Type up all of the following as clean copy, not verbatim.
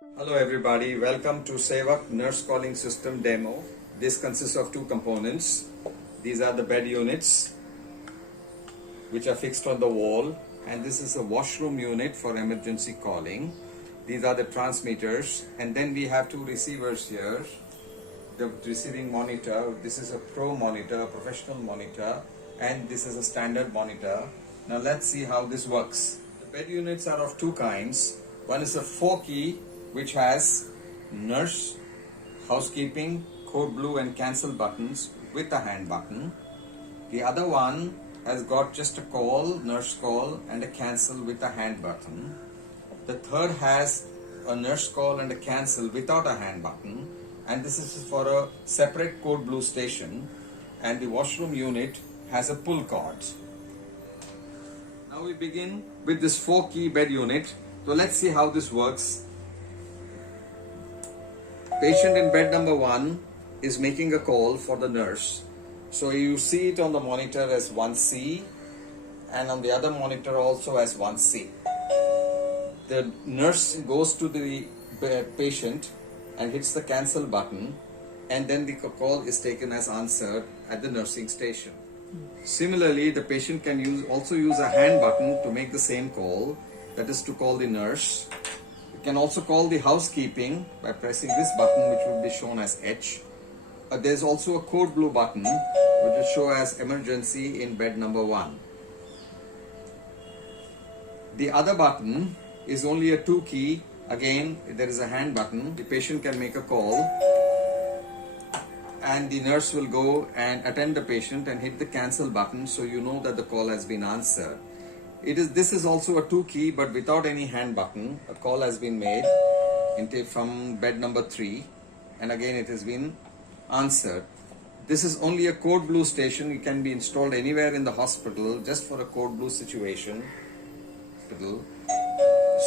Hello everybody, welcome to Sewak Nurse Calling System demo. This consists of two components. These are the bed units which are fixed on the wall, and this is a washroom unit for emergency calling. These are the transmitters, and then we have two receivers here. The receiving monitor, this is a pro monitor, a professional monitor, and this is a standard monitor. Now let's see how this works. The bed units are of two kinds. One is a 4-key which has nurse, housekeeping, code blue and cancel buttons with a hand button. The other one has got just a call, nurse call, and a cancel with a hand button. The third has a nurse call and a cancel without a hand button, and this is for a separate code blue station, and the washroom unit has a pull cord. Now we begin with this 4-key bed unit. So let's see how this works. Patient in bed number 1 is making a call for the nurse. So you see it on the monitor as 1C, and on the other monitor also as 1C. The nurse goes to the patient and hits the cancel button, and then the call is taken as answered at the nursing station. Similarly, the patient can also use a hand button to make the same call, that is to call the nurse. You can also call the housekeeping by pressing this button, which will be shown as H. There's also a code blue button which will show as emergency in bed number 1. The other button is only a 2-key. Again, there is a hand button. The patient can make a call, and the nurse will go and attend the patient and hit the cancel button, so you know that the call has been answered. This is also a 2-key, but without any hand button. A call has been made from bed number 3, and again it has been answered. This is only a code blue station. It can be installed anywhere in the hospital just for a code blue situation.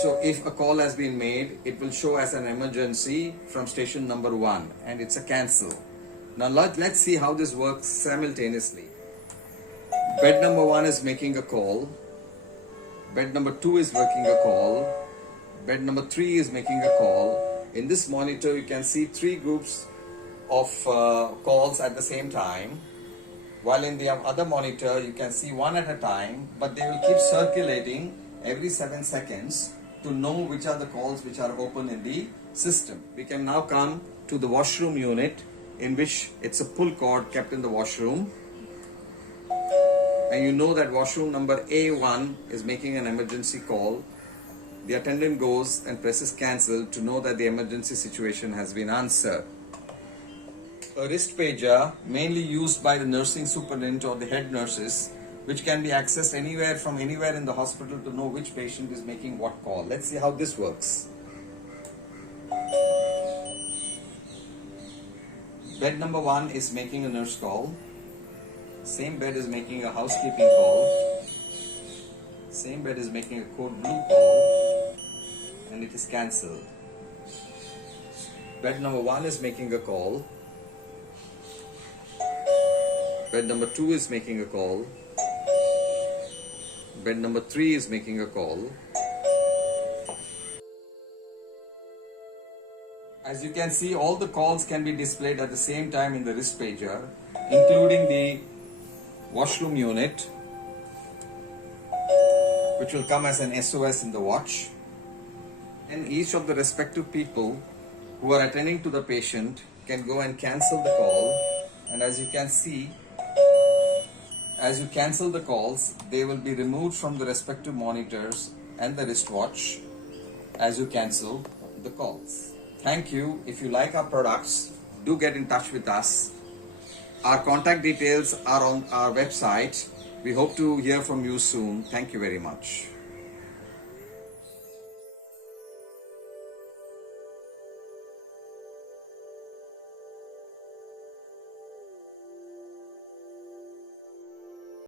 So if a call has been made, it will show as an emergency from station number 1, and it's a cancel. Now let's see how this works simultaneously. Bed number 1 is making a call. Bed number 2 is making a call. Bed number 3 is making a call. In this monitor, you can see 3 groups of calls at the same time, while in the other monitor, you can see one at a time, but they will keep circulating every 7 seconds to know which are the calls which are open in the system. We can now come to the washroom unit, in which it's a pull cord kept in the washroom. And you know that washroom number A1 is making an emergency call. The attendant goes and presses cancel to know that the emergency situation has been answered. A wrist pager, mainly used by the nursing superintendent or the head nurses, which can be accessed from anywhere in the hospital to know which patient is making what call. Let's see how this works. Bed number 1 is making a nurse call. Same bed is making a housekeeping call. Same bed is making a code blue call, and it is cancelled. Bed number 1 is making a call. Bed number 2 is making a call. Bed number 3 is making a call. As you can see, all the calls can be displayed at the same time in the wrist pager, including the washroom unit, which will come as an SOS in the watch. And each of the respective people who are attending to the patient can go and cancel the call. And as you can see, as you cancel the calls, they will be removed from the respective monitors and the wristwatch as you cancel the calls. Thank you. If you like our products, do get in touch with us. Our contact details are on our website. We hope to hear from you soon. Thank you very much.